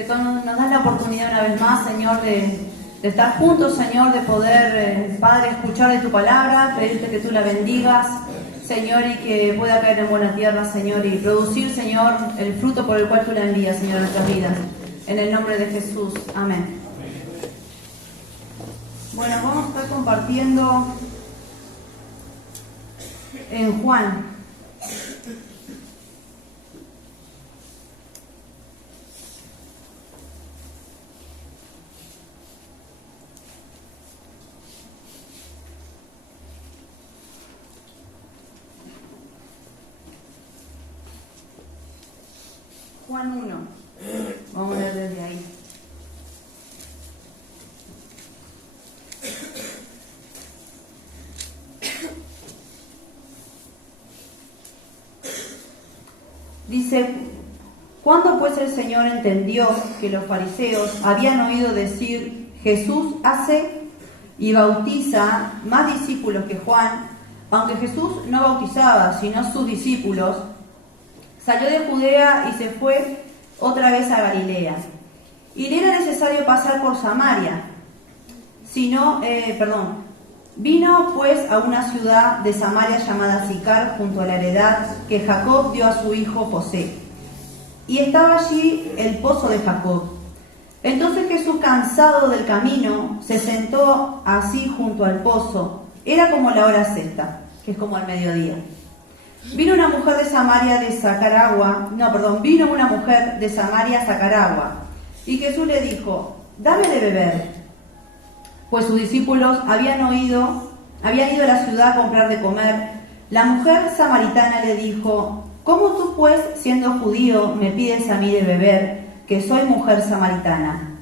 que tú nos das la oportunidad una vez más, Señor, de estar juntos, Señor, de poder, Padre, escuchar de tu palabra, pedirte que tú la bendigas, Señor, y que pueda caer en buena tierra, Señor, y producir, Señor, el fruto por el cual tú la envías, Señor, a nuestras vidas. En el nombre de Jesús. Amén. Bueno, vamos a estar compartiendo en Juan. Juan 1. Vamos a leer desde ahí. Dice, ¿cuándo pues el Señor entendió que los fariseos habían oído decir, Jesús hace y bautiza más discípulos que Juan, aunque Jesús no bautizaba, sino sus discípulos, salió de Judea y se fue otra vez a Galilea. Y le era necesario pasar por Samaria. Vino pues a una ciudad de Samaria llamada Sicar, junto a la heredad que Jacob dio a su hijo José. Y estaba allí el pozo de Jacob. Entonces Jesús, cansado del camino, se sentó así junto al pozo. Era como la hora sexta, que es como al mediodía. Vino una mujer de Samaria a sacar agua. Y Jesús le dijo, dame de beber. Pues sus discípulos habían ido a la ciudad a comprar de comer. La mujer samaritana le dijo, ¿cómo tú pues, siendo judío, me pides a mí de beber, que soy mujer samaritana?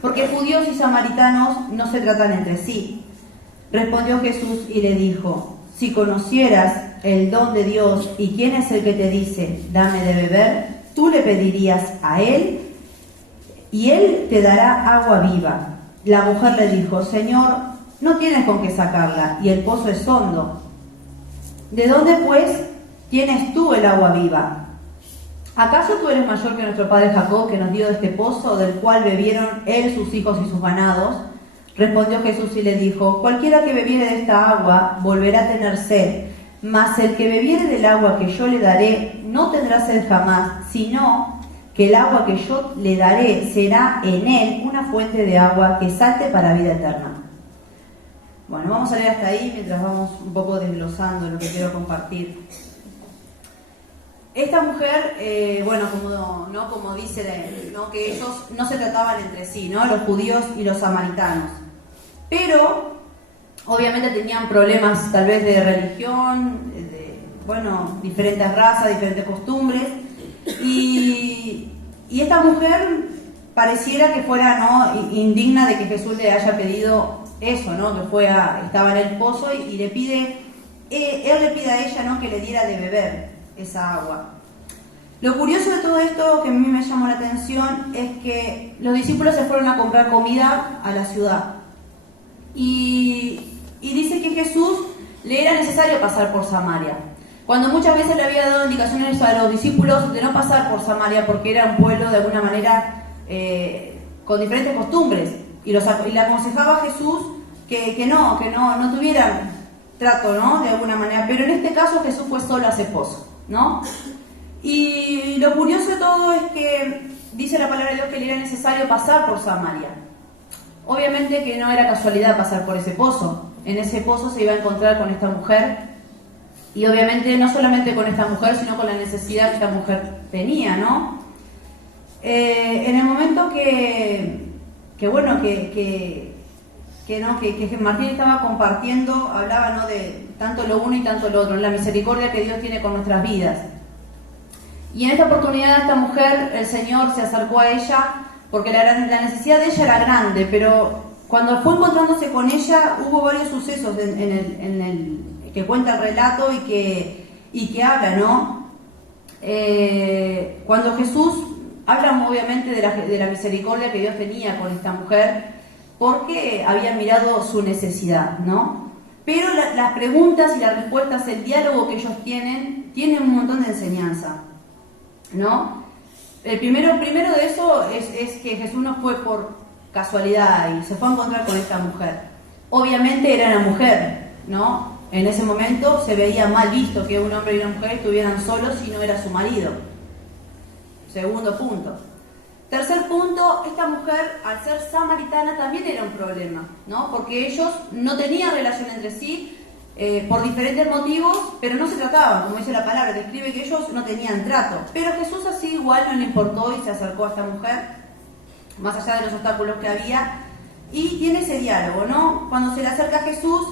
Porque judíos y samaritanos no se tratan entre sí. Respondió Jesús y le dijo, si conocieras el don de Dios y quién es el que te dice, dame de beber, tú le pedirías a él y él te dará agua viva. La mujer le dijo, Señor, no tienes con qué sacarla y el pozo es hondo. ¿De dónde pues tienes tú el agua viva? ¿Acaso tú eres mayor que nuestro padre Jacob, que nos dio de este pozo, del cual bebieron él, sus hijos y sus ganados? Respondió Jesús y le dijo, cualquiera que bebiere de esta agua volverá a tener sed, mas el que bebiere del agua que yo le daré no tendrá sed jamás, sino que el agua que yo le daré será en él una fuente de agua que salte para vida eterna. Bueno, vamos a leer hasta ahí mientras vamos un poco desglosando lo que quiero compartir. Esta mujer, como dice, que ellos no se trataban entre sí, ¿no? Los judíos y los samaritanos. Pero, obviamente tenían problemas tal vez de religión, diferentes razas, diferentes costumbres. Y esta mujer pareciera que fuera indigna de que Jesús le haya pedido eso, que estaba en el pozo y él le pide a ella, que le diera de beber esa agua. Lo curioso de todo esto que a mí me llamó la atención es que los discípulos se fueron a comprar comida a la ciudad y dice que Jesús le era necesario pasar por Samaria, cuando muchas veces le había dado indicaciones a los discípulos de no pasar por Samaria porque era un pueblo de alguna manera con diferentes costumbres, y le aconsejaba a Jesús que no tuvieran trato, de alguna manera, pero en este caso Jesús fue solo a ese pozo, Y lo curioso de todo es que dice la palabra de Dios que le era necesario pasar por Samaria. Obviamente que no era casualidad pasar por ese pozo. En ese pozo se iba a encontrar con esta mujer. Y obviamente no solamente con esta mujer, sino con la necesidad que esta mujer tenía, en el momento que Martín estaba compartiendo, hablaba de tanto lo uno y tanto lo otro, la misericordia que Dios tiene con nuestras vidas. Y en esta oportunidad esta mujer, el Señor se acercó a ella porque la necesidad de ella era grande, pero cuando fue encontrándose con ella hubo varios sucesos en el que cuenta el relato y que habla, cuando Jesús habla obviamente de la misericordia que Dios tenía con esta mujer, porque había mirado su necesidad, Pero las preguntas y las respuestas, el diálogo que ellos tienen un montón de enseñanza, El primero de eso es que Jesús no fue por casualidad y se fue a encontrar con esta mujer. Obviamente era una mujer, ¿no? En ese momento se veía mal visto que un hombre y una mujer estuvieran solos si no era su marido. Segundo punto. Tercer punto, esta mujer, al ser samaritana, también era un problema, ¿no? Porque ellos no tenían relación entre sí por diferentes motivos, pero no se trataban, como dice la palabra, describe que ellos no tenían trato. Pero Jesús así igual no le importó y se acercó a esta mujer, más allá de los obstáculos que había, y tiene ese diálogo, ¿no? Cuando se le acerca a Jesús,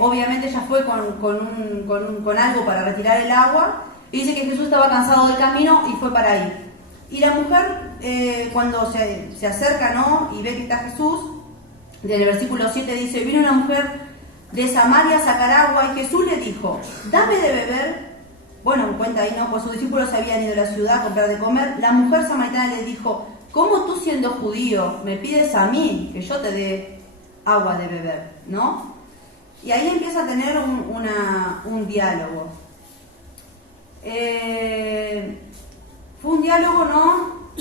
obviamente ella fue con algo para retirar el agua, y dice que Jesús estaba cansado del camino y fue para ahí. Y la mujer, cuando se acerca, ¿no? Y ve que está Jesús, del versículo 7 dice, vino una mujer de Samaria a sacar agua y Jesús le dijo, dame de beber. Bueno, cuenta ahí, ¿no? Pues sus discípulos se habían ido a la ciudad a comprar de comer. La mujer samaritana le dijo, ¿cómo tú siendo judío me pides a mí que yo te dé agua de beber? ¿No? Y ahí empieza a tener un diálogo. Fue un diálogo, ¿no?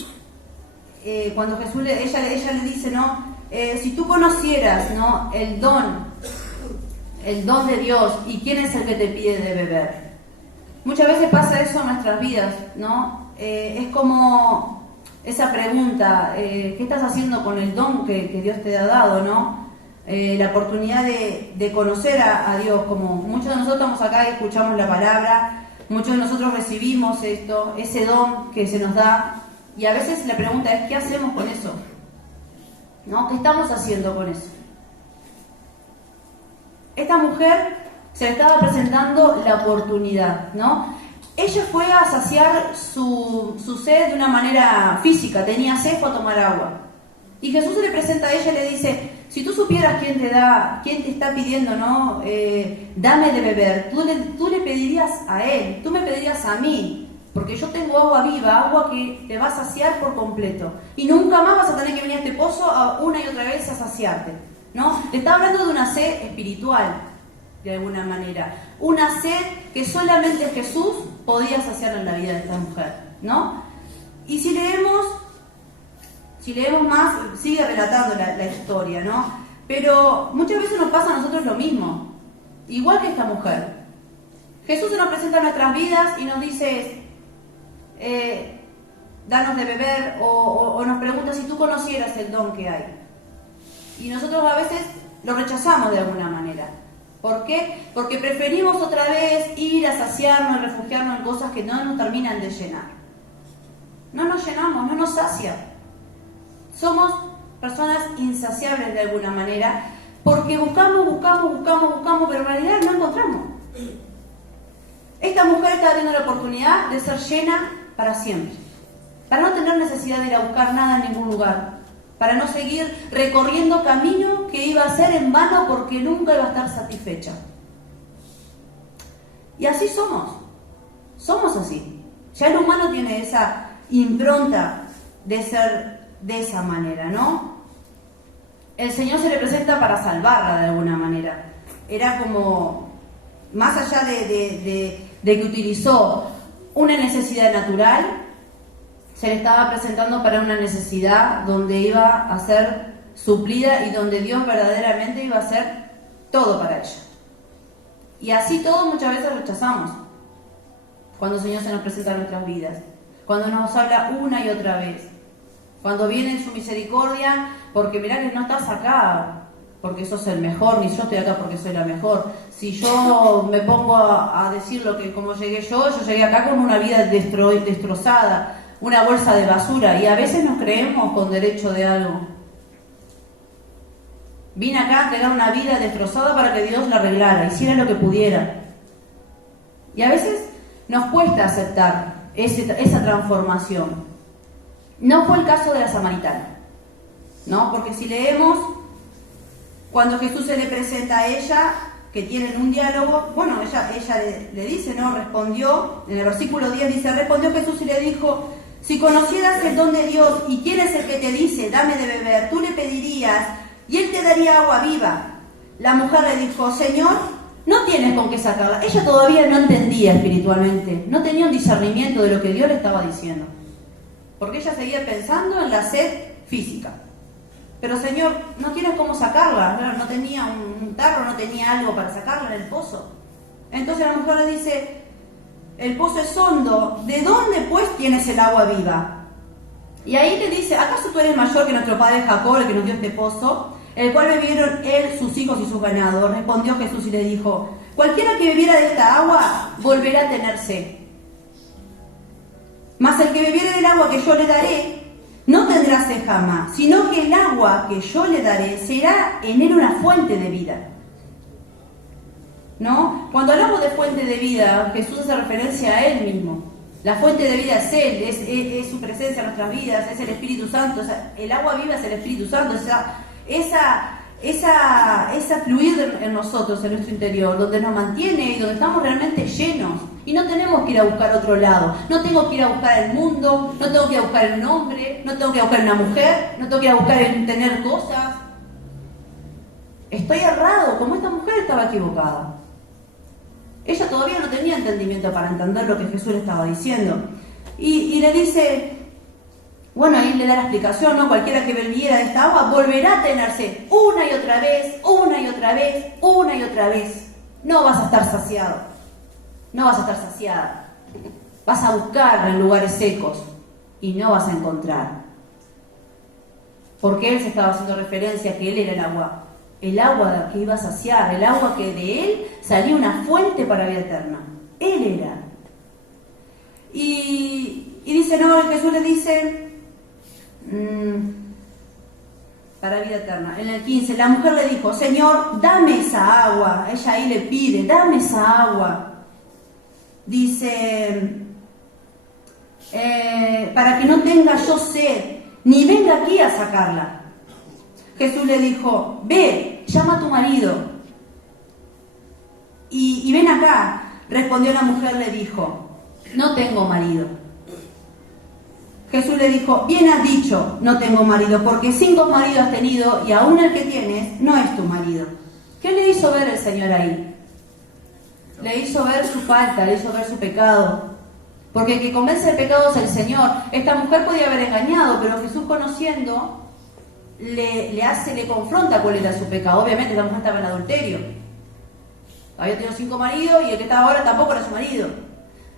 Cuando Jesús, ella le dice, ¿no? Si tú conocieras, ¿no? El don de Dios y quién es el que te pide de beber. Muchas veces pasa eso en nuestras vidas, ¿no? Es como esa pregunta, ¿qué estás haciendo con el don que Dios te ha dado, ¿no? La oportunidad de conocer a Dios, como muchos de nosotros estamos acá y escuchamos la palabra. Muchos de nosotros recibimos esto, ese don que se nos da, y a veces la pregunta es, ¿qué hacemos con eso? ¿No? ¿Qué estamos haciendo con eso? Esta mujer se le estaba presentando la oportunidad, ¿no? Ella fue a saciar su sed de una manera física, tenía sed, fue a tomar agua. Y Jesús se le presenta a ella y le dice, si tú supieras quién te está pidiendo, ¿no? Dame de beber, tú le pedirías a él, tú me pedirías a mí, porque yo tengo agua viva, agua que te va a saciar por completo. Y nunca más vas a tener que venir a este pozo una y otra vez a saciarte, ¿no? Le está hablando de una sed espiritual, de alguna manera. Una sed que solamente Jesús podía saciar en la vida de esta mujer, ¿no? Y si leemos más, sigue relatando la historia, ¿no? Pero muchas veces nos pasa a nosotros lo mismo, igual que esta mujer. Jesús se nos presenta en nuestras vidas y nos dice, danos de beber, o nos pregunta si tú conocieras el don que hay. Y nosotros a veces lo rechazamos de alguna manera. ¿Por qué? Porque preferimos otra vez ir a saciarnos y refugiarnos en cosas que no nos terminan de llenar. No nos llenamos, no nos sacia. Somos personas insaciables de alguna manera porque buscamos, pero en realidad no encontramos. Esta mujer estaba teniendo la oportunidad de ser llena para siempre, para no tener necesidad de ir a buscar nada en ningún lugar, para no seguir recorriendo camino que iba a ser en vano porque nunca iba a estar satisfecha. Y así somos así. Ya el humano tiene esa impronta de ser de esa manera, ¿no? El Señor se le presenta para salvarla de alguna manera. Era como, más allá de que utilizó una necesidad natural, se le estaba presentando para una necesidad donde iba a ser suplida y donde Dios verdaderamente iba a hacer todo para ella. Y así todo muchas veces rechazamos cuando el Señor se nos presenta en nuestras vidas, cuando nos habla una y otra vez, cuando viene en su misericordia, porque mirá que no estás acá porque sos el mejor, ni yo estoy acá porque soy la mejor. Si yo me pongo a decir lo que como llegué yo llegué acá con una vida destrozada, una bolsa de basura, y a veces nos creemos con derecho de algo. Vine acá a entregar una vida destrozada para que Dios la arreglara, hiciera lo que pudiera. Y a veces nos cuesta aceptar esa transformación. No fue el caso de la samaritana, ¿no? Porque si leemos, cuando Jesús se le presenta a ella, que tienen un diálogo, bueno, ella le dice, ¿no? Respondió, en el versículo 10 dice, respondió Jesús y le dijo, si conocieras el don de Dios y quién es el que te dice, dame de beber, tú le pedirías y él te daría agua viva. La mujer le dijo, Señor, no tienes con qué sacarla. Ella todavía no entendía espiritualmente, no tenía un discernimiento de lo que Dios le estaba diciendo. porque ella seguía pensando en la sed física. Pero Señor, ¿no tienes cómo sacarla? No tenía un tarro, no tenía algo para sacarla en el pozo. Entonces la mujer le dice, el pozo es hondo, ¿de dónde pues tienes el agua viva? Y ahí le dice, ¿acaso tú eres mayor que nuestro padre Jacob, el que nos dio este pozo, el cual bebieron él, sus hijos y sus ganados? Respondió Jesús y le dijo, cualquiera que bebiera de esta agua volverá a tener sed. Mas el que bebiere del agua que yo le daré, no tendrá sed jamás, sino que el agua que yo le daré será en él una fuente de vida. ¿No? Cuando hablamos de fuente de vida, Jesús hace referencia a Él mismo. La fuente de vida es Él, es su presencia en nuestras vidas, es el Espíritu Santo. O sea, el agua viva es el Espíritu Santo, esa fluir en nosotros, en nuestro interior, donde nos mantiene y donde estamos realmente llenos. Y no tenemos que ir a buscar otro lado. No tengo que ir a buscar el mundo, no tengo que ir a buscar un hombre, no tengo que ir a buscar una mujer, no tengo que ir a buscar el tener cosas. Estoy errado, como esta mujer estaba equivocada. Ella todavía no tenía entendimiento para entender lo que Jesús le estaba diciendo. Y le dice, bueno, ahí le da la explicación, ¿no? Cualquiera que bebiera de esta agua volverá a tenerse una y otra vez, una y otra vez, una y otra vez. No vas a estar saciado, no vas a estar saciada. Vas a buscar en lugares secos y no vas a encontrar. Porque Él se estaba haciendo referencia a que Él era el agua que iba a saciar, el agua que de Él salía una fuente para vida eterna. Él era. Y dice, no, Jesús le dice, para vida eterna. En el 15, la mujer le dijo, Señor, dame esa agua. Ella ahí le pide, dame esa agua. Dice, para que no tenga yo sed, ni venga aquí a sacarla. Jesús le dijo, ve, llama a tu marido y ven acá. Respondió la mujer, le dijo, no tengo marido. Jesús le dijo, bien has dicho, no tengo marido, porque 5 maridos has tenido y aún el que tienes no es tu marido. ¿Qué le hizo ver el Señor ahí? Le hizo ver su falta, le hizo ver su pecado. Porque el que convence el pecado es el Señor. Esta mujer podía haber engañado, pero Jesús, conociendo, le confronta cuál era su pecado. Obviamente esta mujer estaba en adulterio. Había tenido 5 maridos y el que estaba ahora tampoco era su marido.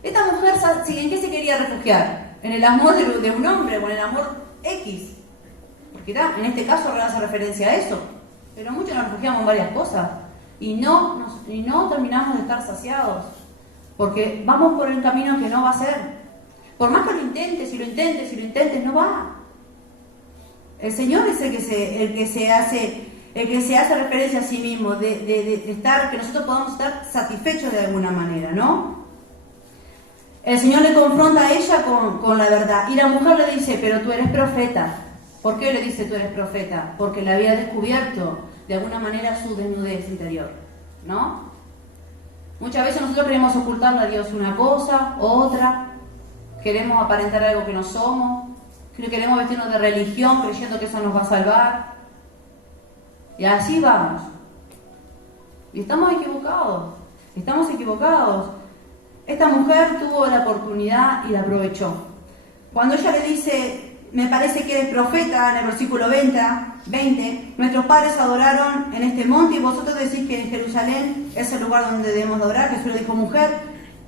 Esta mujer, ¿en qué se quería refugiar? ¿En el amor de un hombre o en el amor X? Porque en este caso hace referencia a eso. Pero muchos nos refugiamos en varias cosas y no terminamos de estar saciados. Porque vamos por el camino que no va a ser. Por más que lo intentes, no va. El Señor es el que se hace referencia a sí mismo, de estar, que nosotros podamos estar satisfechos de alguna manera, ¿no? El Señor le confronta a ella con la verdad. Y la mujer le dice, pero tú eres profeta. ¿Por qué le dice tú eres profeta? Porque le había descubierto de alguna manera su desnudez interior, ¿no? Muchas veces nosotros queremos ocultarle a Dios una cosa, otra. Queremos aparentar algo que no somos. Queremos vestirnos de religión creyendo que eso nos va a salvar. Y así vamos. Y estamos equivocados. Esta mujer tuvo la oportunidad y la aprovechó. Cuando ella le dice, me parece que eres profeta, en el versículo 20, nuestros padres adoraron en este monte y vosotros decís que en Jerusalén es el lugar donde debemos adorar. Jesús le dijo, mujer,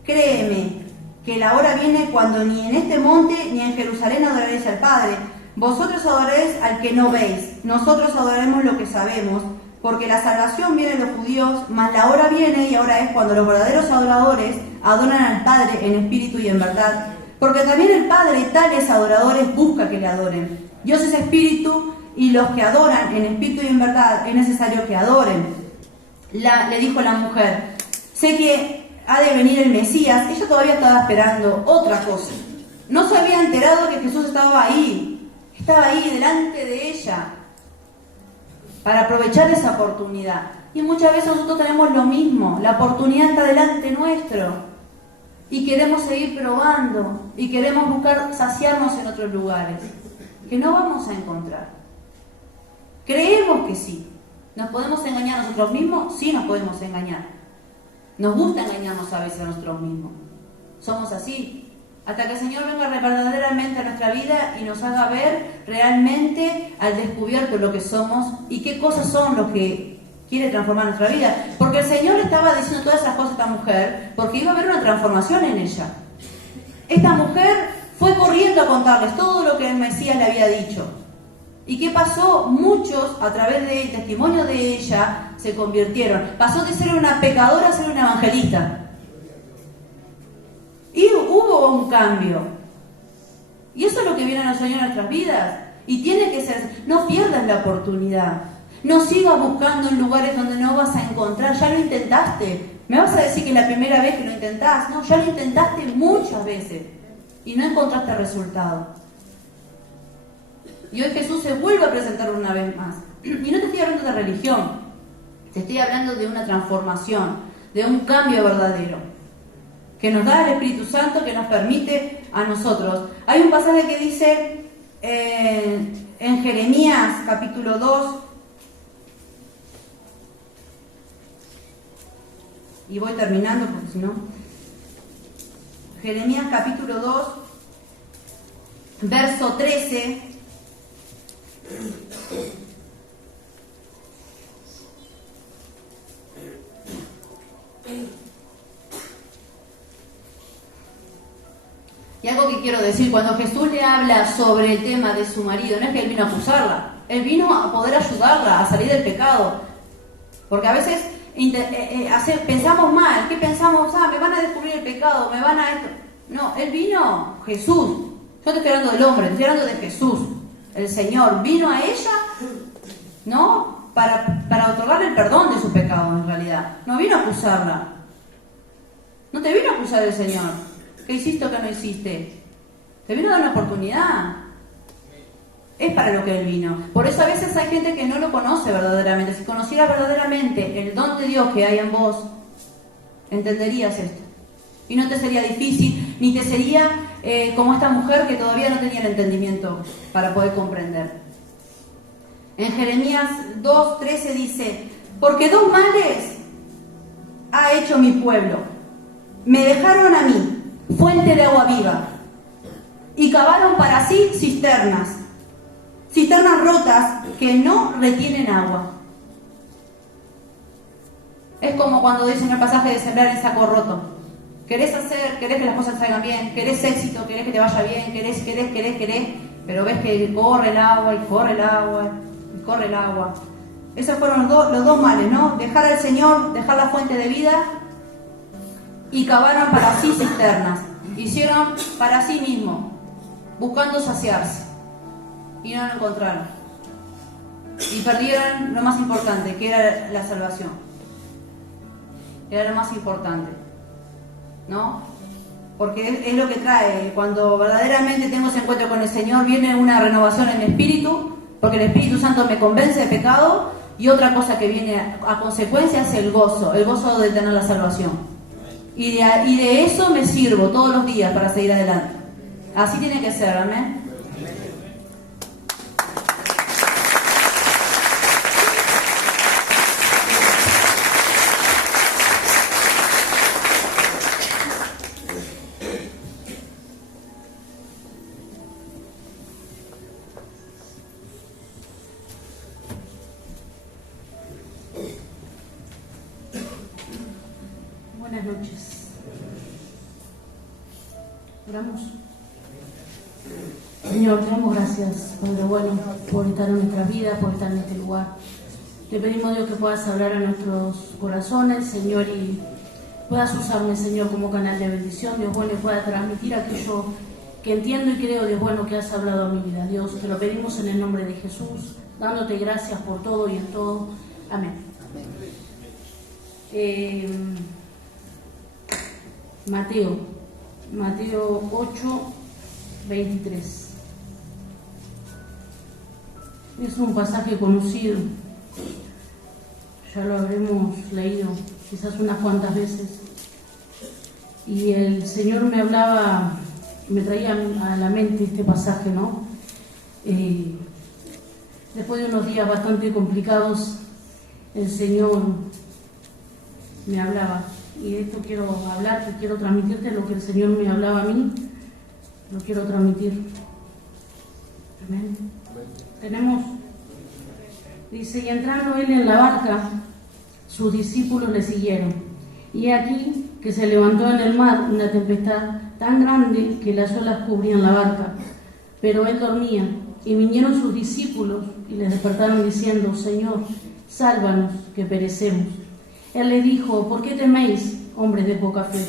créeme que la hora viene cuando ni en este monte ni en Jerusalén adoraréis al Padre. Vosotros adoraréis al que no veis, nosotros adoraremos lo que sabemos, porque la salvación viene de los judíos, mas la hora viene y ahora es cuando los verdaderos adoradores adoran al Padre en espíritu y en verdad, porque también el Padre tales adoradores busca que le adoren. Dios es espíritu y los que adoran en espíritu y en verdad es necesario que adoren. Le dijo la mujer, sé que ha de venir el Mesías. Ella todavía estaba esperando otra cosa. No se había enterado que Jesús estaba ahí delante de ella, para aprovechar esa oportunidad. Y muchas veces nosotros tenemos lo mismo, la oportunidad está delante nuestro y queremos seguir probando y queremos buscar saciarnos en otros lugares que no vamos a encontrar. Creemos que sí. ¿Nos podemos engañar a nosotros mismos? Sí, nos podemos engañar. Nos gusta engañarnos a veces a nosotros mismos. Somos así. hasta que el Señor venga verdaderamente a nuestra vida y nos haga ver realmente al descubierto lo que somos y qué cosas son lo que quiere transformar nuestra vida. Porque el Señor le estaba diciendo todas esas cosas a esta mujer porque iba a haber una transformación en ella. Esta mujer fue corriendo a contarles todo lo que el Mesías le había dicho. ¿Y qué pasó? Muchos, a través del testimonio de ella, se convirtieron. Pasó de ser una pecadora a ser una evangelista. Y hubo un cambio. Y eso es lo que viene a Señor en nuestras vidas. Y tiene que ser, no pierdas la oportunidad. No sigas buscando en lugares donde no vas a encontrar. Ya lo intentaste. ¿Me vas a decir que es la primera vez que lo intentás? No, ya lo intentaste muchas veces. Y no encontraste resultado. Y hoy Jesús se vuelve a presentar una vez más. Y no te estoy hablando de religión. Te estoy hablando de una transformación. De un cambio verdadero. Que nos da el Espíritu Santo, que nos permite a nosotros. Hay un pasaje que dice en Jeremías capítulo 2, y voy terminando porque si no. Jeremías capítulo 2, verso 13. Y algo que quiero decir, cuando Jesús le habla sobre el tema de su marido, no es que Él vino a acusarla, Él vino a poder ayudarla a salir del pecado. Porque a veces pensamos mal, ¿qué pensamos? Me van a descubrir el pecado, me van a esto. No, Él vino, Jesús. Yo te estoy hablando del hombre, te estoy hablando de Jesús. El Señor vino a ella, ¿no? Para otorgarle el perdón de su pecado, en realidad. No vino a acusarla. No te vino a acusar el Señor. ¿Qué hiciste o qué no hiciste? Te vino a dar una oportunidad. Es para lo que Él vino. Por eso a veces hay gente que no lo conoce verdaderamente. Si conocieras verdaderamente el don de Dios que hay en vos, entenderías esto. Y no te sería difícil, ni te sería como esta mujer que todavía no tenía el entendimiento para poder comprender. En Jeremías 2:13 dice: porque dos males ha hecho mi pueblo. Me dejaron a mí fuente de agua viva, y cavaron para sí cisternas rotas que no retienen agua. Es como cuando dicen el pasaje de sembrar en saco roto. Querés que las cosas salgan bien, querés éxito, querés que te vaya bien, querés, pero ves que corre el agua, y corre el agua, y corre el agua. Esos fueron los dos males, ¿no? Dejar al Señor, dejar la fuente de vida, y cavaron para sí cisternas. Hicieron para sí mismos, buscando saciarse, y no lo encontraron. Y perdieron lo más importante, que era la salvación. Era lo más importante, ¿no? Porque es lo que trae. Cuando verdaderamente tengo ese encuentro con el Señor, viene una renovación en mi espíritu, porque el Espíritu Santo me convence de pecado, y otra cosa que viene a consecuencia es el gozo de tener la salvación. Y de eso me sirvo todos los días para seguir adelante. Así tiene que ser, amén. Buenas noches. Oramos. Señor, te damos gracias, Padre bueno, por estar en nuestras vidas, por estar en este lugar. Te pedimos, Dios, que puedas hablar a nuestros corazones, Señor, y puedas usarme, Señor, como canal de bendición, Dios bueno, y pueda transmitir aquello que entiendo y creo, Dios bueno, que has hablado a mi vida. Dios, te lo pedimos en el nombre de Jesús, dándote gracias por todo y en todo. Amén. Mateo 8:23. Es un pasaje conocido, ya lo habremos leído quizás unas cuantas veces, y el Señor me hablaba, me traía a la mente este pasaje, ¿no? Después de unos días bastante complicados, el Señor me hablaba, y de esto quiero hablarte, quiero transmitirte lo que el Señor me hablaba a mí, lo quiero transmitir. Amén. Tenemos, dice, y entrando él en la barca, sus discípulos le siguieron. Y aquí que se levantó en el mar una tempestad tan grande que las olas cubrían la barca, pero él dormía. Y vinieron sus discípulos y les despertaron diciendo: Señor, sálvanos, que perecemos. Él les dijo: ¿por qué teméis, hombres de poca fe?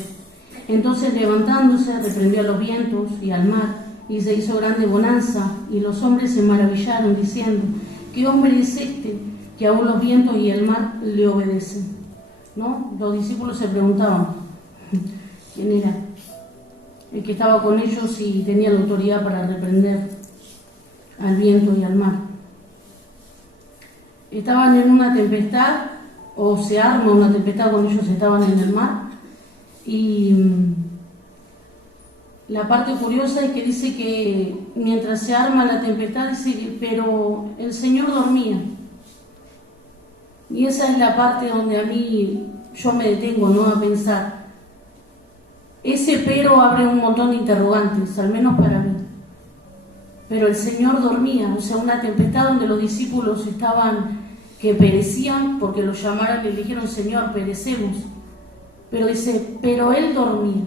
Entonces, levantándose, reprendió a los vientos y al mar, y se hizo grande bonanza, y los hombres se maravillaron, diciendo: ¿qué hombre es este, que aún los vientos y el mar le obedecen? ¿No? Los discípulos se preguntaban quién era el que estaba con ellos y tenía la autoridad para reprender al viento y al mar. Estaban en una tempestad, o se arma una tempestad cuando ellos estaban en el mar, y la parte curiosa es que dice que mientras se arma la tempestad, dice, pero el Señor dormía. Y esa es la parte donde a mí yo me detengo, ¿no?, a pensar. Ese pero abre un montón de interrogantes, al menos para mí. Pero el Señor dormía, o sea, una tempestad donde los discípulos estaban que perecían porque los llamaron y le dijeron: Señor, perecemos. Pero dice, pero él dormía.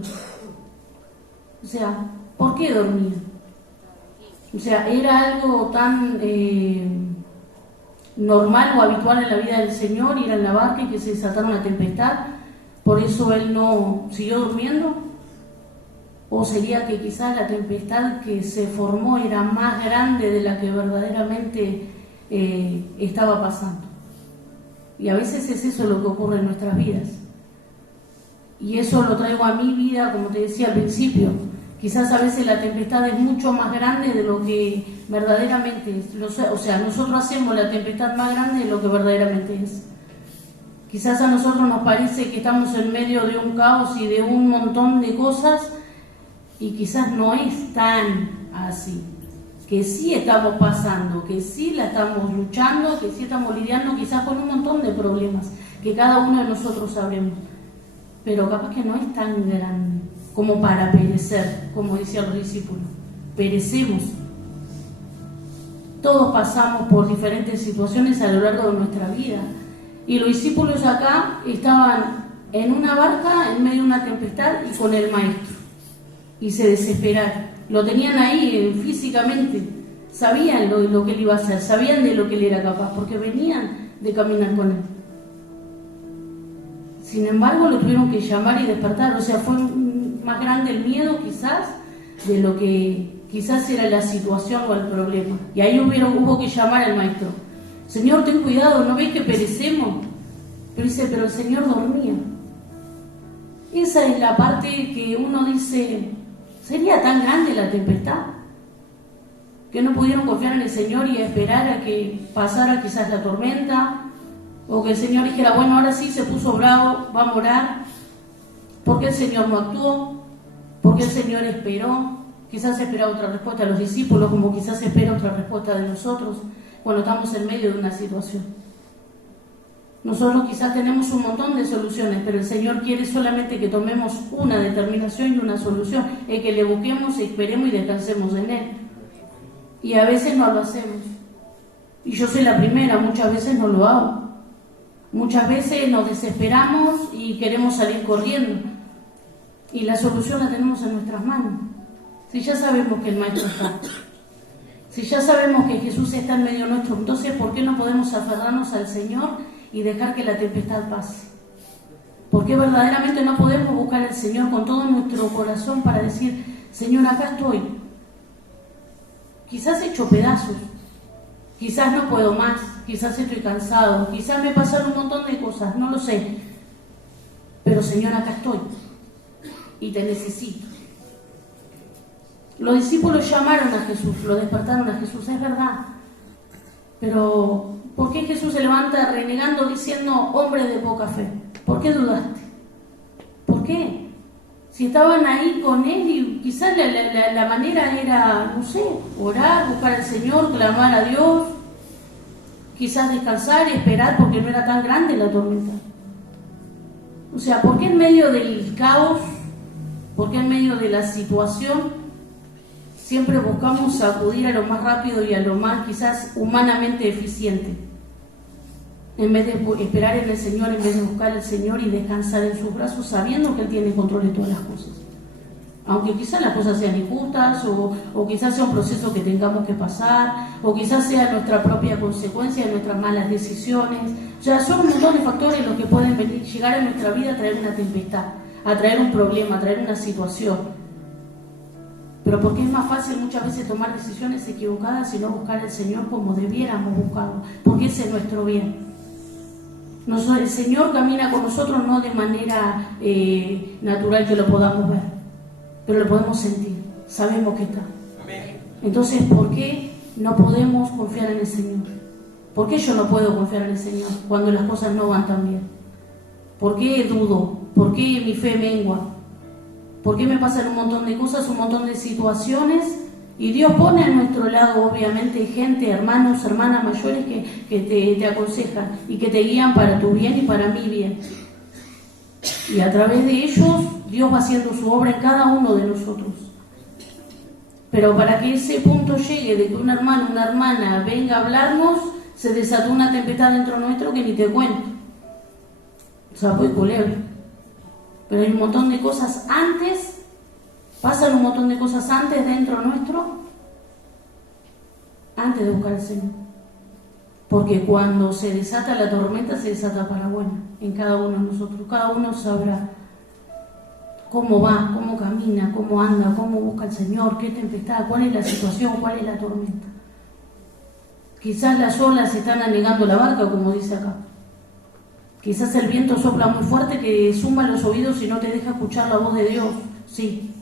O sea, ¿por qué dormía? O sea, era algo tan normal o habitual en la vida del Señor, ir en la barca y que se desatara una tempestad, por eso él no siguió durmiendo. ¿O sería que quizás la tempestad que se formó era más grande de la que verdaderamente estaba pasando? Y a veces es eso lo que ocurre en nuestras vidas. Y eso lo traigo a mi vida, como te decía al principio. Quizás a veces la tempestad es mucho más grande de lo que verdaderamente es. O sea, nosotros hacemos la tempestad más grande de lo que verdaderamente es. Quizás a nosotros nos parece que estamos en medio de un caos y de un montón de cosas, y quizás no es tan así. Que sí estamos pasando, que sí la estamos luchando, que sí estamos lidiando quizás con un montón de problemas que cada uno de nosotros sabremos. Pero capaz que no es tan grande como para perecer, como decían los discípulos. Perecemos. Todos pasamos por diferentes situaciones a lo largo de nuestra vida. Y los discípulos acá estaban en una barca en medio de una tempestad y con el maestro. Y se desesperaron. Lo tenían ahí físicamente. Sabían lo que él iba a hacer, sabían de lo que él era capaz, porque venían de caminar con él. Sin embargo, lo tuvieron que llamar y despertar. O sea, fue más grande el miedo quizás de lo que quizás era la situación o el problema. Y ahí hubo que llamar al maestro. Señor, ten cuidado, ¿no ves que perecemos? Pero dice, pero el Señor dormía. Esa es la parte que uno dice, ¿sería tan grande la tempestad que no pudieron confiar en el Señor y esperar a que pasara quizás la tormenta? O que el Señor dijera, bueno, ahora sí se puso bravo, vamos a orar. ¿Por qué el Señor no actuó? ¿Por qué el Señor esperó? Quizás esperaba otra respuesta de los discípulos, como quizás espera otra respuesta de nosotros cuando estamos en medio de una situación. Nosotros quizás tenemos un montón de soluciones, pero el Señor quiere solamente que tomemos una determinación y una solución, el que le busquemos, esperemos y descansemos en Él. Y a veces no lo hacemos. Y yo soy la primera, muchas veces no lo hago. Muchas veces nos desesperamos y queremos salir corriendo. Y la solución la tenemos en nuestras manos. Si ya sabemos que el Maestro está, si ya sabemos que Jesús está en medio nuestro, entonces ¿por qué no podemos aferrarnos al Señor y dejar que la tempestad pase? ¿Por qué verdaderamente no podemos buscar al Señor con todo nuestro corazón para decir, Señor, acá estoy? Quizás hecho pedazos, quizás no puedo más, quizás estoy cansado, quizás me pasaron un montón de cosas, no lo sé. Pero Señor, acá estoy y te necesito. Los discípulos llamaron a Jesús, lo despertaron a Jesús, es verdad. Pero ¿por qué Jesús se levanta renegando diciendo, hombre de poca fe? ¿Por qué dudaste? ¿Por qué? Si estaban ahí con Él y quizás la manera era, no sé, orar, buscar al Señor, clamar a Dios, quizás descansar y esperar porque no era tan grande la tormenta. O sea, ¿por qué en medio del caos, por qué en medio de la situación siempre buscamos acudir a lo más rápido y a lo más quizás humanamente eficiente, en vez de esperar en el Señor, en vez de buscar al Señor y descansar en sus brazos, sabiendo que Él tiene control de todas las cosas. Aunque quizás las cosas sean injustas, o quizás sea un proceso que tengamos que pasar, o quizás sea nuestra propia consecuencia de nuestras malas decisiones. O sea, son un montón de factores los que pueden llegar a nuestra vida a traer una tempestad, a traer un problema, a traer una situación. Pero porque es más fácil muchas veces tomar decisiones equivocadas y no buscar al Señor como debiéramos buscarlo, porque ese es nuestro bien. El Señor camina con nosotros no de manera natural que lo podamos ver, pero lo podemos sentir, sabemos que está. Entonces, ¿por qué no podemos confiar en el Señor? ¿Por qué yo no puedo confiar en el Señor cuando las cosas no van tan bien? ¿Por qué dudo? ¿Por qué mi fe mengua? ¿Por qué me pasan un montón de cosas, un montón de situaciones? Y Dios pone a nuestro lado, obviamente, gente, hermanos, hermanas mayores que te aconsejan y que te guían para tu bien y para mi bien. Y a través de ellos, Dios va haciendo su obra en cada uno de nosotros. Pero para que ese punto llegue de que un hermano, una hermana venga a hablarnos, se desató una tempestad dentro nuestro que ni te cuento. Sapo y culebra. Pero hay un montón de cosas antes, pasan un montón de cosas antes dentro nuestro, antes de buscar al Señor. Porque cuando se desata la tormenta, se desata para bueno en cada uno de nosotros. Cada uno sabrá cómo va, cómo camina, cómo anda, cómo busca al Señor, qué tempestad, cuál es la situación, cuál es la tormenta. Quizás las olas están anegando la barca, como dice acá. Quizás el viento sopla muy fuerte que zumba los oídos y no te deja escuchar la voz de Dios. Sí.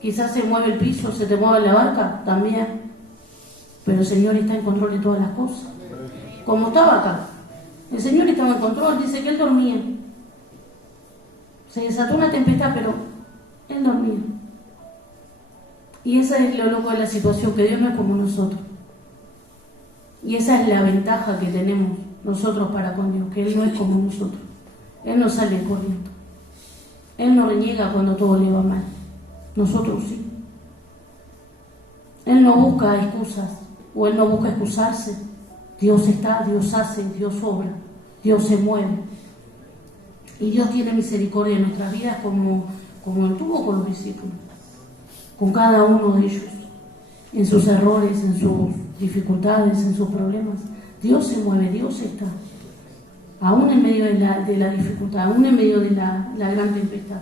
Quizás se mueve el piso, se te mueve la barca, también. Pero el Señor está en control de todas las cosas. Como estaba acá. El Señor estaba en control, dice que Él dormía. Se desató una tempestad, pero Él dormía. Y esa es lo loco de la situación, que Dios no es como nosotros. Y esa es la ventaja que tenemos nosotros para con Dios, que Él no es como nosotros. Él no sale corriendo. Él no reniega cuando todo le va mal. Nosotros sí. Él no busca excusas, o Él no busca excusarse. Dios está, Dios hace, Dios obra, Dios se mueve. Y Dios tiene misericordia en nuestras vidas como Él tuvo con los discípulos, con cada uno de ellos, en sus errores, en sus dificultades, en sus problemas. Dios se mueve, Dios está, aún en medio de la dificultad, aún en medio de la gran tempestad.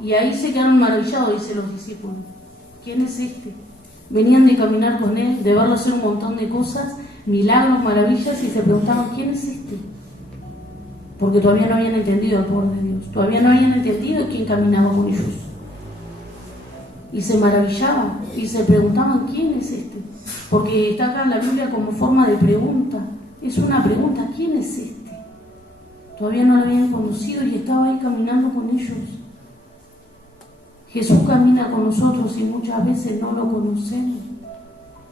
Y ahí se quedaron maravillados, dice los discípulos. ¿Quién es este? Venían de caminar con Él, de verlo hacer un montón de cosas, milagros, maravillas, y se preguntaban, ¿quién es este? Porque todavía no habían entendido el poder de Dios, todavía no habían entendido quién caminaba con ellos. Y se maravillaban y se preguntaban, ¿quién es este? Porque está acá en la Biblia como forma de pregunta. Es una pregunta, ¿quién es este? Todavía no lo habían conocido y estaba ahí caminando con ellos. Jesús camina con nosotros y muchas veces no lo conocemos.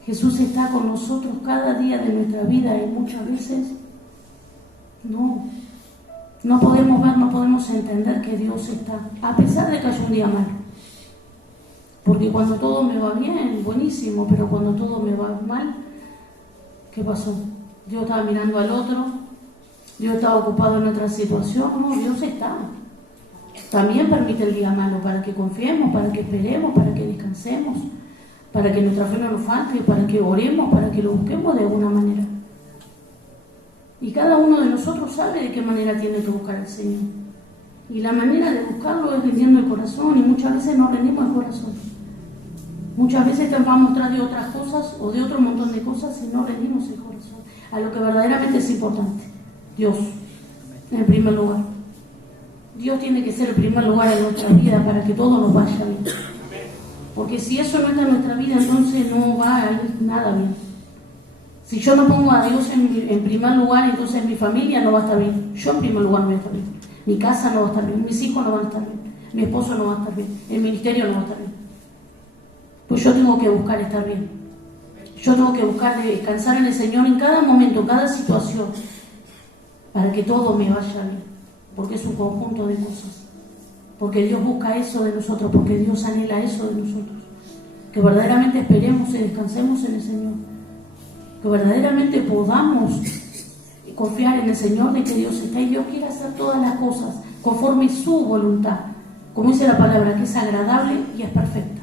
Jesús está con nosotros cada día de nuestra vida y muchas veces no podemos ver, no podemos entender que Dios está, a pesar de que haya un día malo. Porque cuando todo me va bien, buenísimo, pero cuando todo me va mal, ¿qué pasó? Yo estaba mirando al otro, yo estaba ocupado en otra situación. No, Dios está. También permite el día malo para que confiemos, para que esperemos, para que descansemos, para que nuestra fe no nos falte, para que oremos, para que lo busquemos de alguna manera. Y cada uno de nosotros sabe de qué manera tiene que buscar al Señor. Y la manera de buscarlo es rindiendo el corazón, y muchas veces no rendimos el corazón. Muchas veces vamos tras de otras cosas o de otro montón de cosas y no rendimos el corazón a lo que verdaderamente es importante. Dios, en primer lugar. Dios tiene que ser el primer lugar en nuestra vida para que todo nos vaya bien. Porque si eso no está en nuestra vida, entonces no va a ir nada bien. Si yo no pongo a Dios en primer lugar, entonces mi familia no va a estar bien. Yo en primer lugar no voy a estar bien. Mi casa no va a estar bien. Mis hijos no van a estar bien. Mi esposo no va a estar bien. El ministerio no va a estar bien. Pues yo tengo que buscar estar bien. Yo tengo que buscar descansar en el Señor en cada momento, en cada situación, para que todo me vaya bien. Porque es un conjunto de cosas. Porque Dios busca eso de nosotros, porque Dios anhela eso de nosotros. que verdaderamente esperemos y descansemos en el Señor, que verdaderamente podamos confiar en el Señor de que Dios está y Dios quiere hacer todas las cosas conforme su voluntad, como dice la palabra, que es agradable y es perfecta.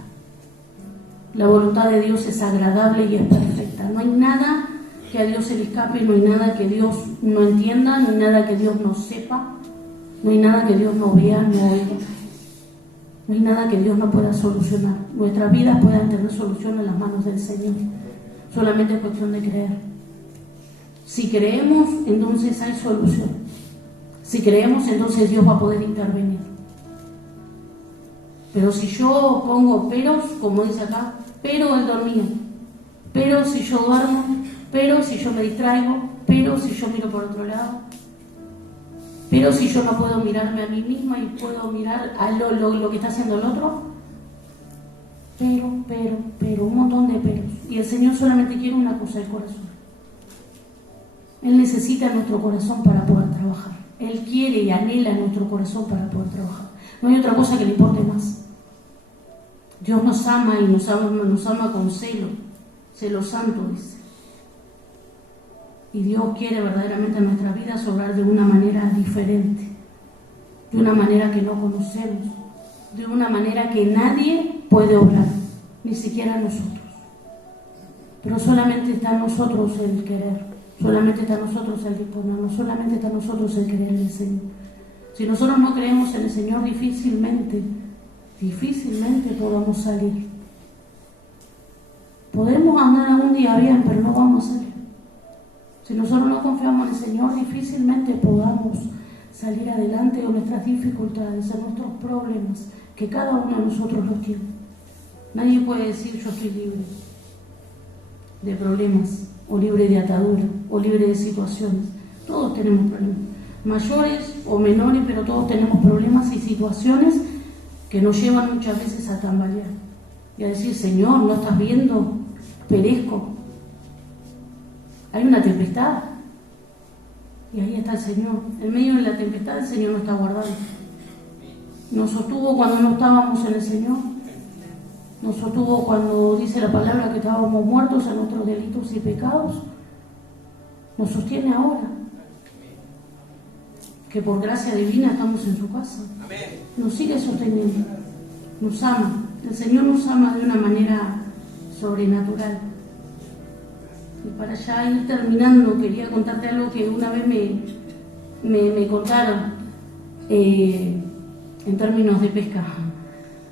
La voluntad de Dios es agradable y es perfecta. No hay nada que a Dios se le escape, no hay nada que Dios no entienda, no hay nada que Dios no sepa, no hay nada que Dios no vea, no oiga. No hay nada que Dios no pueda solucionar. Nuestras vidas puedan tener solución en las manos del Señor. Solamente es cuestión de creer. Si creemos, entonces hay solución. Si creemos, entonces Dios va a poder intervenir. Pero si yo pongo peros, como dice acá, pero el dormir, pero si yo duermo, pero si yo me distraigo, pero si yo miro por otro lado, pero si yo no puedo mirarme a mí misma y puedo mirar a lo que está haciendo el otro, pero, un montón de peros. Y el Señor solamente quiere una cosa, el corazón. Él necesita nuestro corazón para poder trabajar. Él quiere y anhela nuestro corazón para poder trabajar. No hay otra cosa que le importe más. Dios nos ama y nos ama con celo santo, dice. Y Dios quiere verdaderamente en nuestras vidas obrar de una manera diferente, de una manera que no conocemos, de una manera que nadie puede obrar, ni siquiera nosotros. Pero solamente está en nosotros el querer, solamente está en nosotros el disponernos, solamente está en nosotros el querer del Señor. Si nosotros no creemos en el Señor, difícilmente podamos salir. Podemos andar algún día bien, pero no vamos a salir. Si nosotros no confiamos en el Señor, difícilmente podamos salir adelante de nuestras dificultades, de nuestros problemas, que cada uno de nosotros los tiene. Nadie puede decir yo estoy libre de problemas, o libre de atadura, o libre de situaciones. Todos tenemos problemas, mayores o menores, pero todos tenemos problemas y situaciones que nos llevan muchas veces a tambalear y a decir, Señor, ¿no estás viendo? Perezco. Hay una tempestad y ahí está el Señor. En medio de la tempestad el Señor nos está guardando. Nos sostuvo cuando no estábamos en el Señor. Nos sostuvo cuando dice la palabra que estábamos muertos en nuestros delitos y pecados. Nos sostiene ahora. Que por gracia divina estamos en su casa. Nos sigue sosteniendo. Nos ama. El Señor nos ama de una manera sobrenatural. Y para ya ir terminando, quería contarte algo que una vez me contaron en términos de pesca.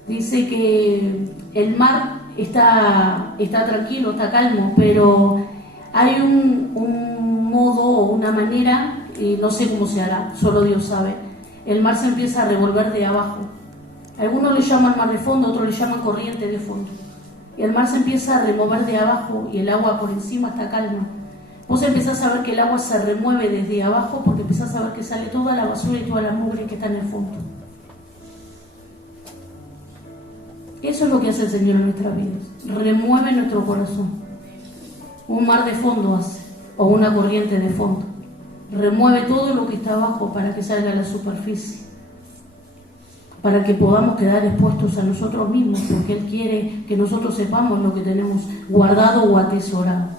Dice que el mar está tranquilo, está calmo, pero hay un modo o una manera, no sé cómo se hará, solo Dios sabe. El mar se empieza a revolver de abajo. Algunos le llaman mar de fondo, otros le llaman corriente de fondo. Y el mar se empieza a remover de abajo y el agua por encima está calma. Vos empezás a ver que el agua se remueve desde abajo porque empezás a ver que sale toda la basura y toda la mugre que está en el fondo. Eso es lo que hace el Señor en nuestras vidas. Remueve nuestro corazón. Un mar de fondo hace, o una corriente de fondo. Remueve todo lo que está abajo para que salga a la superficie. Para que podamos quedar expuestos a nosotros mismos, porque Él quiere que nosotros sepamos lo que tenemos guardado o atesorado.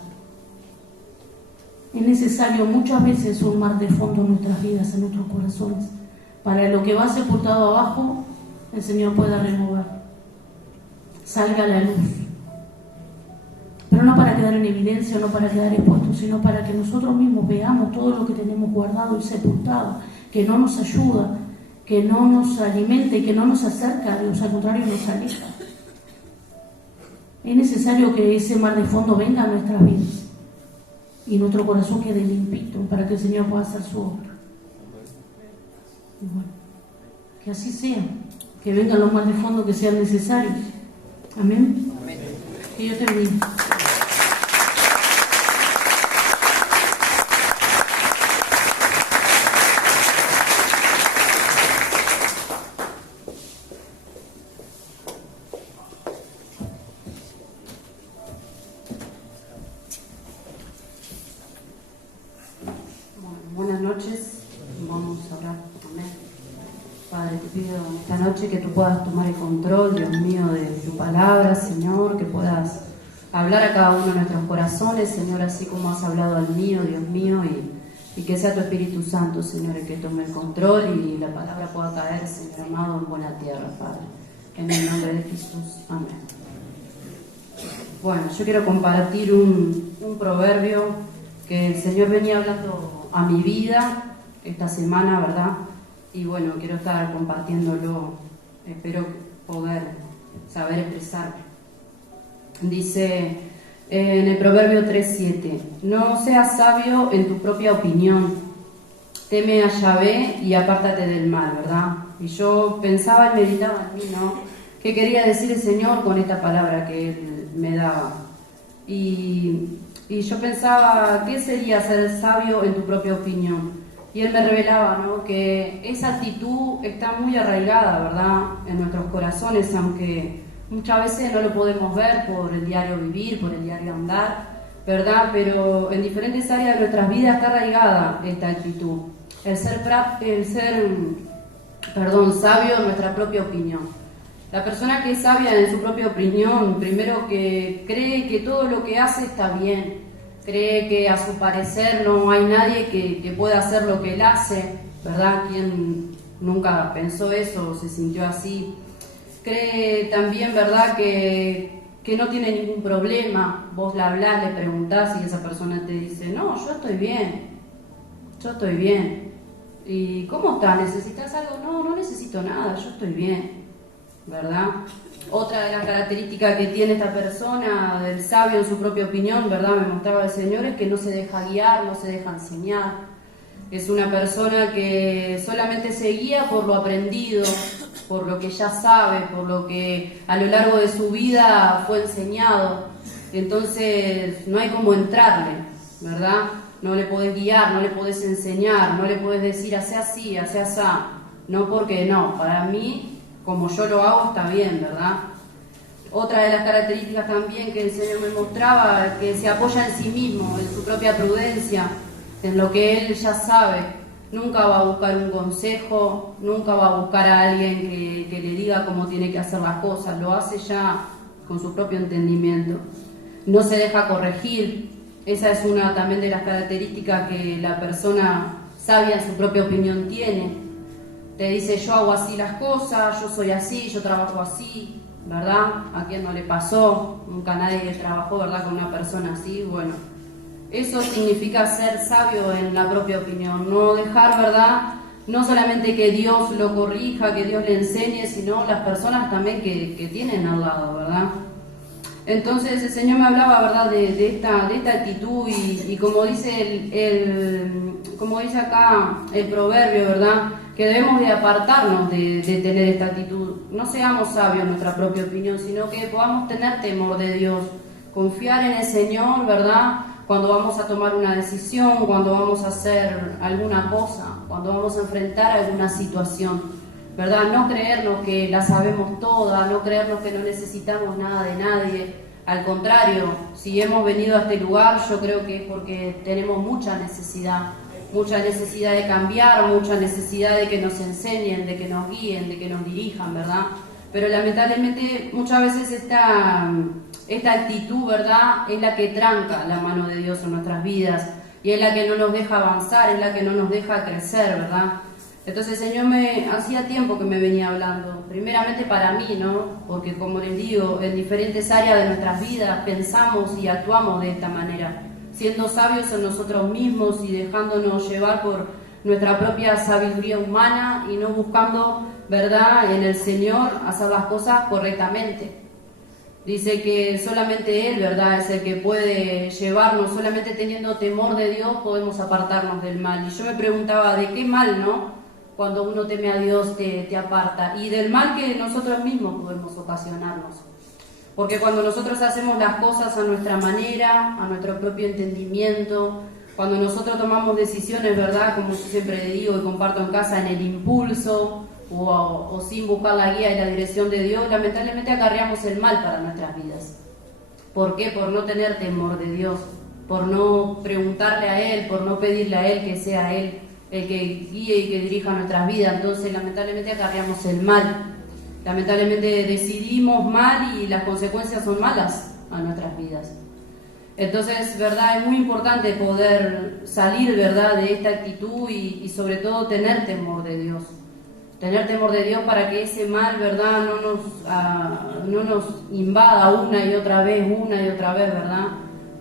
Es necesario muchas veces un mar de fondo en nuestras vidas, en nuestros corazones, para lo que va sepultado abajo, el Señor pueda remover, salga a la luz. Pero no para quedar en evidencia, no para quedar expuestos, sino para que nosotros mismos veamos todo lo que tenemos guardado y sepultado, que no nos ayuda, que no nos alimenta y que no nos acerca a Dios, al contrario nos aleja. Es necesario que ese mar de fondo venga a nuestras vidas y nuestro corazón quede limpito para que el Señor pueda hacer su obra. Y bueno, que así sea, que vengan los mares de fondo que sean necesarios. Amén. Amén. Que Dios te bendiga. Buenas noches, vamos a orar. Amén. Padre, te pido en esta noche noche que tú puedas tomar el control, Dios mío, de tu palabra, Señor, que puedas hablar a cada uno de nuestros corazones, Señor, así como has hablado al mío, Dios mío, y que sea tu Espíritu Santo, Señor, el que tome el control y la palabra pueda caer, Señor amado, en buena tierra, Padre. En el nombre de Jesús. Amén. Bueno, yo quiero compartir un proverbio que el Señor venía hablando a mi vida esta semana, ¿verdad? Y bueno, quiero estar compartiéndolo, espero poder saber expresarme. Dice en el Proverbio 3:7, no seas sabio en tu propia opinión, teme a Yahvé y apártate del mal, ¿verdad? Y yo pensaba y meditaba en mí, ¿no? ¿Qué quería decir el Señor con esta palabra que Él me daba? Y yo pensaba, ¿qué sería ser sabio en tu propia opinión? Y Él me revelaba, ¿no?, que esa actitud está muy arraigada, ¿verdad?, en nuestros corazones, aunque muchas veces no lo podemos ver por el diario vivir, por el diario andar, ¿verdad? Pero en diferentes áreas de nuestras vidas está arraigada esta actitud. El ser sabio en nuestra propia opinión. La persona que es sabia en su propia opinión, primero que cree que todo lo que hace está bien, cree que a su parecer no hay nadie que pueda hacer lo que él hace, ¿verdad? ¿Quién nunca pensó eso o se sintió así? Cree también, ¿verdad?, que no tiene ningún problema. Vos le hablás, le preguntás y esa persona te dice, no, yo estoy bien. ¿Y cómo estás? ¿Necesitas algo? No, no necesito nada, yo estoy bien, ¿verdad? Otra de las características que tiene esta persona, del sabio en su propia opinión, ¿verdad?, me mostraba el Señor, es que no se deja guiar, no se deja enseñar. Es una persona que solamente se guía por lo aprendido, por lo que ya sabe, por lo que a lo largo de su vida fue enseñado. Entonces no hay cómo entrarle, ¿verdad? No le podés guiar, no le podés enseñar, no le podés decir hace así, hace asá. No, porque no, para mí, como yo lo hago, está bien, ¿verdad? Otra de las características también que el Señor me mostraba, que se apoya en sí mismo, en su propia prudencia, en lo que Él ya sabe. Nunca va a buscar un consejo, nunca va a buscar a alguien que le diga cómo tiene que hacer las cosas, lo hace ya con su propio entendimiento. No se deja corregir, esa es una también de las características que la persona sabia en su propia opinión tiene. Te dice, yo hago así las cosas, yo soy así, yo trabajo así, ¿verdad? ¿A quién no le pasó? Nunca nadie trabajó, ¿verdad?, con una persona así. Bueno, eso significa ser sabio en la propia opinión, no dejar, ¿verdad?, no solamente que Dios lo corrija, que Dios le enseñe, sino las personas también que tienen al lado, ¿verdad? Entonces el Señor me hablaba, ¿verdad?, de esta actitud y como dice como dice acá el proverbio, ¿verdad?, que debemos de apartarnos de tener esta actitud. No seamos sabios en nuestra propia opinión, sino que podamos tener temor de Dios, confiar en el Señor, ¿verdad?, cuando vamos a tomar una decisión, cuando vamos a hacer alguna cosa, cuando vamos a enfrentar alguna situación, ¿verdad? No creernos que la sabemos toda, no creernos que no necesitamos nada de nadie. Al contrario, si hemos venido a este lugar, yo creo que es porque tenemos mucha necesidad de cambiar, mucha necesidad de que nos enseñen, de que nos guíen, de que nos dirijan, ¿verdad? Pero lamentablemente muchas veces esta actitud, ¿verdad?, es la que tranca la mano de Dios en nuestras vidas y es la que no nos deja avanzar, es la que no nos deja crecer, ¿verdad? Entonces el Señor hacía tiempo que me venía hablando, primeramente para mí, ¿no? Porque como les digo, en diferentes áreas de nuestras vidas pensamos y actuamos de esta manera, siendo sabios en nosotros mismos y dejándonos llevar por nuestra propia sabiduría humana y no buscando, ¿verdad?, en el Señor hacer las cosas correctamente. Dice que solamente Él, ¿verdad?, es el que puede llevarnos, solamente teniendo temor de Dios podemos apartarnos del mal. Y yo me preguntaba, ¿de qué mal, no? Cuando uno teme a Dios te aparta. Y del mal que nosotros mismos podemos ocasionarnos. Porque cuando nosotros hacemos las cosas a nuestra manera, a nuestro propio entendimiento, cuando nosotros tomamos decisiones, ¿verdad?, como yo siempre digo y comparto en casa, en el impulso o sin buscar la guía y la dirección de Dios, lamentablemente acarreamos el mal para nuestras vidas. ¿Por qué? Por no tener temor de Dios, por no preguntarle a Él, por no pedirle a Él que sea Él el que guíe y que dirija nuestras vidas. Entonces lamentablemente acarreamos el mal. lamentablemente decidimos mal y las consecuencias son malas a nuestras vidas. Entonces, ¿verdad? Es muy importante poder salir, ¿verdad?, de esta actitud y sobre todo tener temor de Dios. Tener temor de Dios para que ese mal, ¿verdad?, no nos invada una y otra vez, ¿verdad?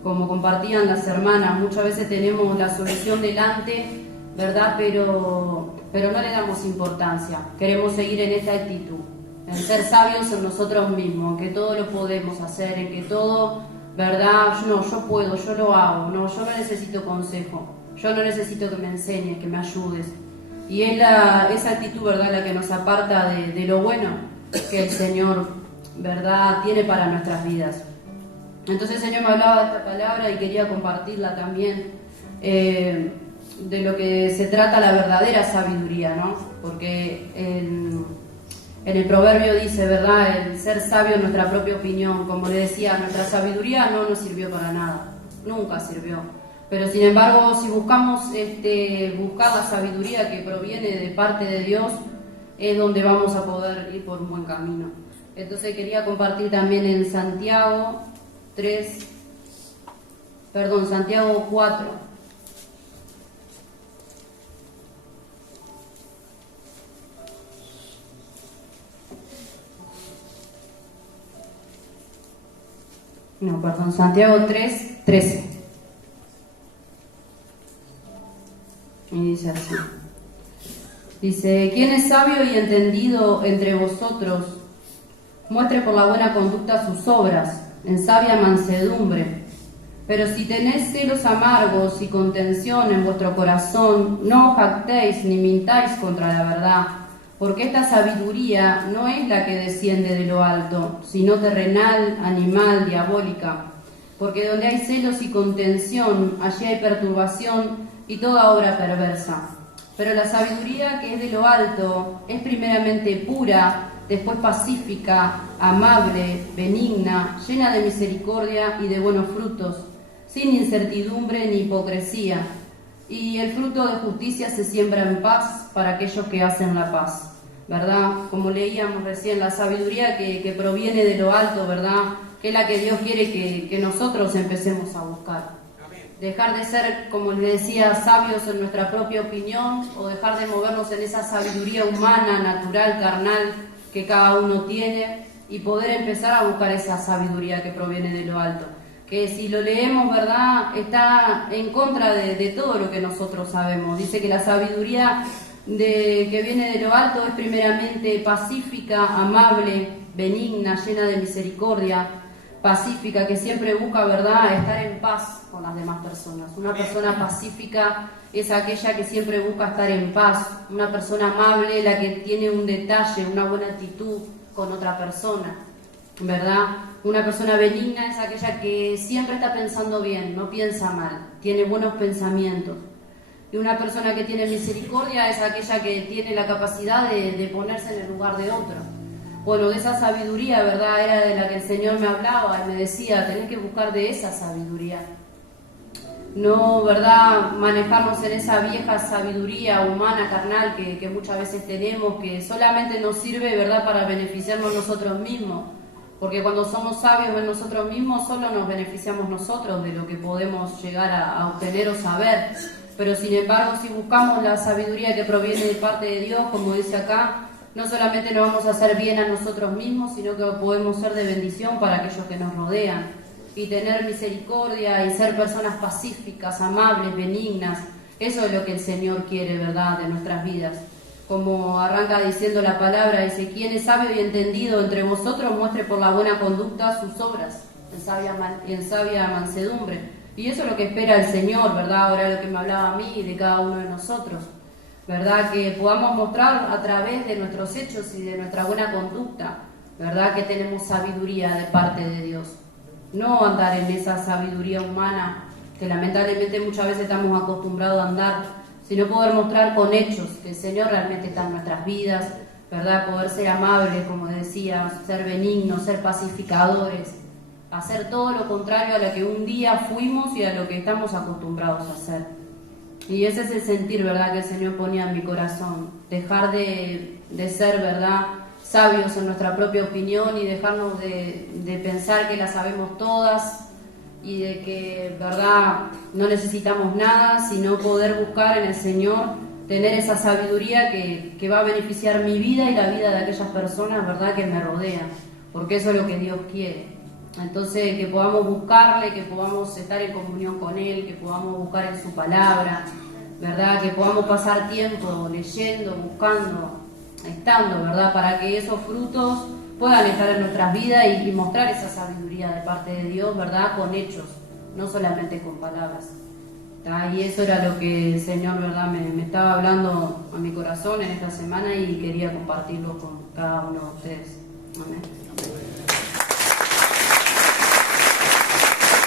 Como compartían las hermanas, muchas veces tenemos la solución delante, ¿verdad? Pero no le damos importancia. Queremos seguir en esta actitud, en ser sabios en nosotros mismos, en que todo lo podemos hacer, en que todo, ¿verdad? No, yo puedo, yo lo hago, no, yo no necesito consejo, yo no necesito que me enseñes, que me ayudes. Y es esa actitud, ¿verdad?, la que nos aparta de lo bueno que el Señor, ¿verdad?, tiene para nuestras vidas. Entonces el Señor me hablaba de esta palabra y quería compartirla también, de lo que se trata la verdadera sabiduría, ¿no? Porque en el proverbio dice, ¿verdad?, el ser sabio en nuestra propia opinión. Como le decía, nuestra sabiduría no nos sirvió para nada, nunca sirvió. Pero sin embargo, si buscamos buscar la sabiduría que proviene de parte de Dios, es donde vamos a poder ir por un buen camino. Entonces quería compartir también en Santiago 4. Santiago 3:13. Y dice así. Dice, ¿quién es sabio y entendido entre vosotros? Muestre por la buena conducta sus obras, en sabia mansedumbre. Pero si tenéis celos amargos y contención en vuestro corazón, no os jactéis ni mintáis contra la verdad, porque esta sabiduría no es la que desciende de lo alto, sino terrenal, animal, diabólica. Porque donde hay celos y contención, allí hay perturbación y toda obra perversa. Pero la sabiduría que es de lo alto es primeramente pura, después pacífica, amable, benigna, llena de misericordia y de buenos frutos, sin incertidumbre ni hipocresía. Y el fruto de justicia se siembra en paz para aquellos que hacen la paz, ¿verdad? Como leíamos recién, la sabiduría que proviene de lo alto, ¿verdad?, que es la que Dios quiere que nosotros empecemos a buscar. Dejar de ser, como les decía, sabios en nuestra propia opinión, o dejar de movernos en esa sabiduría humana, natural, carnal que cada uno tiene, y poder empezar a buscar esa sabiduría que proviene de lo alto. Que si lo leemos, ¿verdad?, está en contra de todo lo que nosotros sabemos. Dice que la sabiduría que viene de lo alto es primeramente pacífica, amable, benigna, llena de misericordia, pacífica, que siempre busca, ¿verdad?, estar en paz con las demás personas. Una persona pacífica es aquella que siempre busca estar en paz. Una persona amable, la que tiene un detalle, una buena actitud con otra persona, ¿verdad? Una persona benigna es aquella que siempre está pensando bien, no piensa mal, tiene buenos pensamientos. Y una persona que tiene misericordia es aquella que tiene la capacidad de ponerse en el lugar de otro. Bueno, de esa sabiduría, ¿verdad?, era de la que el Señor me hablaba y me decía, tenés que buscar de esa sabiduría. No, ¿verdad?, manejarnos en esa vieja sabiduría humana, carnal, que muchas veces tenemos, que solamente nos sirve, ¿verdad?, para beneficiarnos nosotros mismos. Porque cuando somos sabios en nosotros mismos, solo nos beneficiamos nosotros de lo que podemos llegar a obtener o saber. Pero sin embargo, si buscamos la sabiduría que proviene de parte de Dios, como dice acá, no solamente nos vamos a hacer bien a nosotros mismos, sino que podemos ser de bendición para aquellos que nos rodean. Y tener misericordia y ser personas pacíficas, amables, benignas. Eso es lo que el Señor quiere, ¿verdad?, de nuestras vidas. Como arranca diciendo la palabra, dice, ¿quién es sabio y entendido entre vosotros? Muestre por la buena conducta sus obras, en sabia mansedumbre. Y eso es lo que espera el Señor, ¿verdad? Ahora lo que me hablaba a mí y de cada uno de nosotros, ¿verdad? Que podamos mostrar a través de nuestros hechos y de nuestra buena conducta, ¿verdad?, que tenemos sabiduría de parte de Dios. No andar en esa sabiduría humana que lamentablemente muchas veces estamos acostumbrados a andar, sino poder mostrar con hechos que el Señor realmente está en nuestras vidas, ¿verdad? Poder ser amables, como decía, ser benignos, ser pacificadores, hacer todo lo contrario a lo que un día fuimos y a lo que estamos acostumbrados a hacer. Y ese es el sentir, ¿verdad?, que el Señor ponía en mi corazón. Dejar de ser, ¿verdad?, sabios en nuestra propia opinión y dejarnos de pensar que la sabemos todas y de que, verdad, no necesitamos nada, sino poder buscar en el Señor, tener esa sabiduría que va a beneficiar mi vida y la vida de aquellas personas, verdad, que me rodean, porque eso es lo que Dios quiere. Entonces, que podamos buscarle, que podamos estar en comunión con Él, que podamos buscar en su palabra, verdad, que podamos pasar tiempo leyendo, buscando, estando, verdad, para que esos frutos puedan estar en nuestras vidas y mostrar esa sabiduría de parte de Dios, ¿verdad? Con hechos, no solamente con palabras. ¿Tá? Y eso era lo que el Señor, ¿verdad? Me estaba hablando a mi corazón en esta semana y quería compartirlo con cada uno de ustedes. Amén.